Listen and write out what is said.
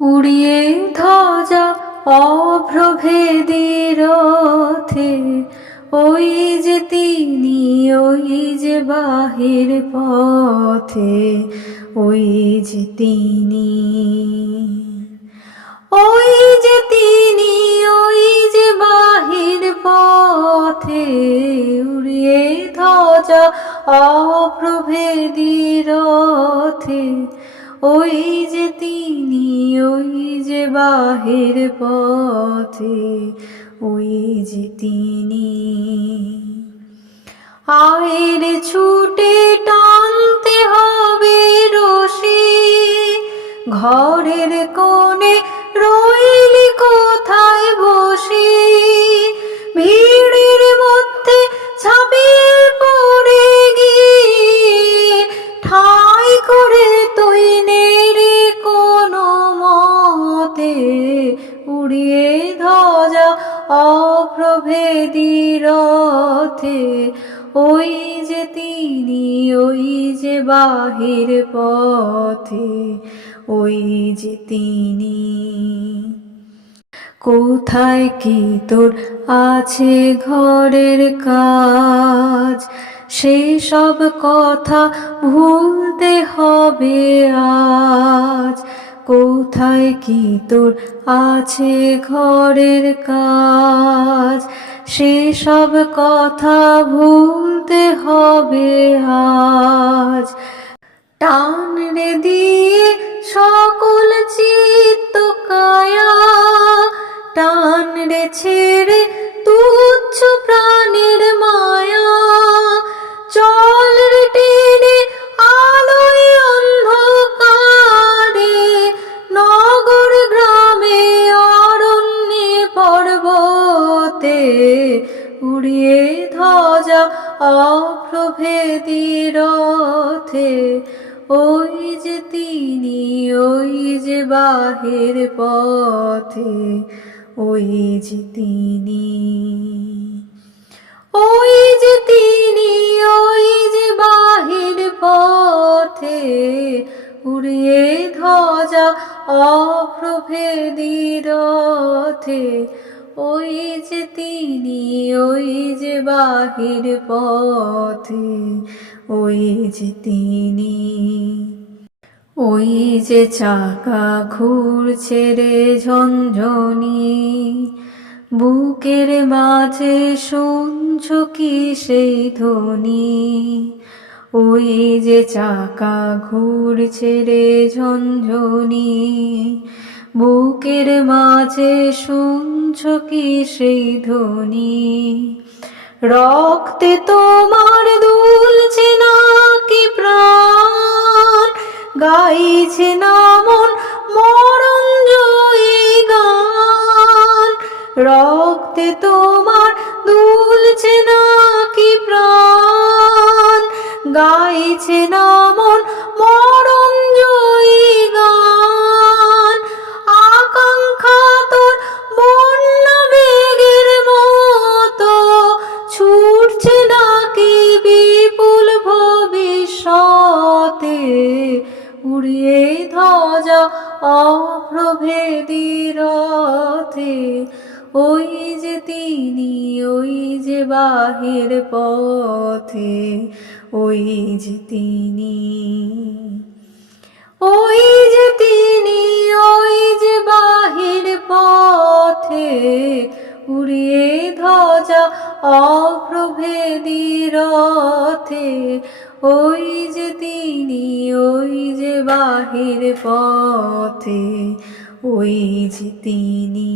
উড়িয়ে ধ্বজা অভ্রভেদী রথে, ওই যে তিনি, ওই যে বাহির পথে, ওই যে তিনি, ওই যে তিনি, ওই যে বাহির পথে। উড়িয়ে ধ্বজা অভ্রভেদী রথে, ওই যে তিনি, ওই যে বাহির পথে, ওই যে তিনি। আয়ের ছুটে টানতে হবে রশি, ঘরের কোণে রইলি কোথায় বসি, ভিড়ের মধ্যে ঝাঁপিয়ে পড়ে গিয়ে ঠাঁই করে তুই নেড়ে কোনো মতে। উড়িয়ে ধ্বজা অপ্রভেদী রথে, ওই যে তিনি, ওই যে বাহির পথে, ওই যে তিনি। কোথায় কি তোর আছে ঘরের কাজ, সেসব কথা ভুলতে হবে আজ। কোথায় কি তোর আছে ঘরের কাজ, সেসব কথা ভুলতে হবে আজ। টান রে দিয়ে সকল চিত্ত কায়া, টান রে ছেড়ে তুচ্ছ প্রাণের মায়া। চল রে টেনে আলোয় অন্ধকারে, নগর গ্রামে অরণ্যে পর্বতে। উড়িয়ে ধ্বজা অপ্রভেদী রথে, ওই যে তিনি, ওই যে বাহির পথে, ওই যে তিনি, ওই যে তিনি, ওই যে বাহির পথে। উড়িয়ে ধ্বজা অপ্রভেদী রথে, ওই যে তিনি, ওই যে বাহির পথে, ওই যে তিনি। ওই যে চাকা ঘুরছে রে ঝনঝনি, বুকের মাঝে শুনছো কি সেই ধ্বনি। ওই যে চাকা ঘুরছে রে ঝনঝনি, বুকের মাঝে শুনছো কি সেই ধ্বনি। রক্তে তোমার দুলছে নাকি প্রাণ, গাইছে না মন মরণ জয়ী গান। রক্তে তোমার দুলছে নাকি প্রাণ, গাইছে না মন মরণ জয়ী গান। আকাঙ্ক্ষা তোর বন্যা বেগের মতো ছুটছে নাকি বিপুল ভবিষ্যতে। উড়িয়ে ধ্বজা অপ্রভেদী রথে, ওই যে তিনি, ওই যে বাহির পথে, ওই যে তিনি, ওই যে তিনি, ওই যে বাহির পথে। উড়িয়ে ধ্বজা অপ্রভেদী রথে, ওই যে তিনি, ওই যে বাহির পথে, ওই যে তিনি।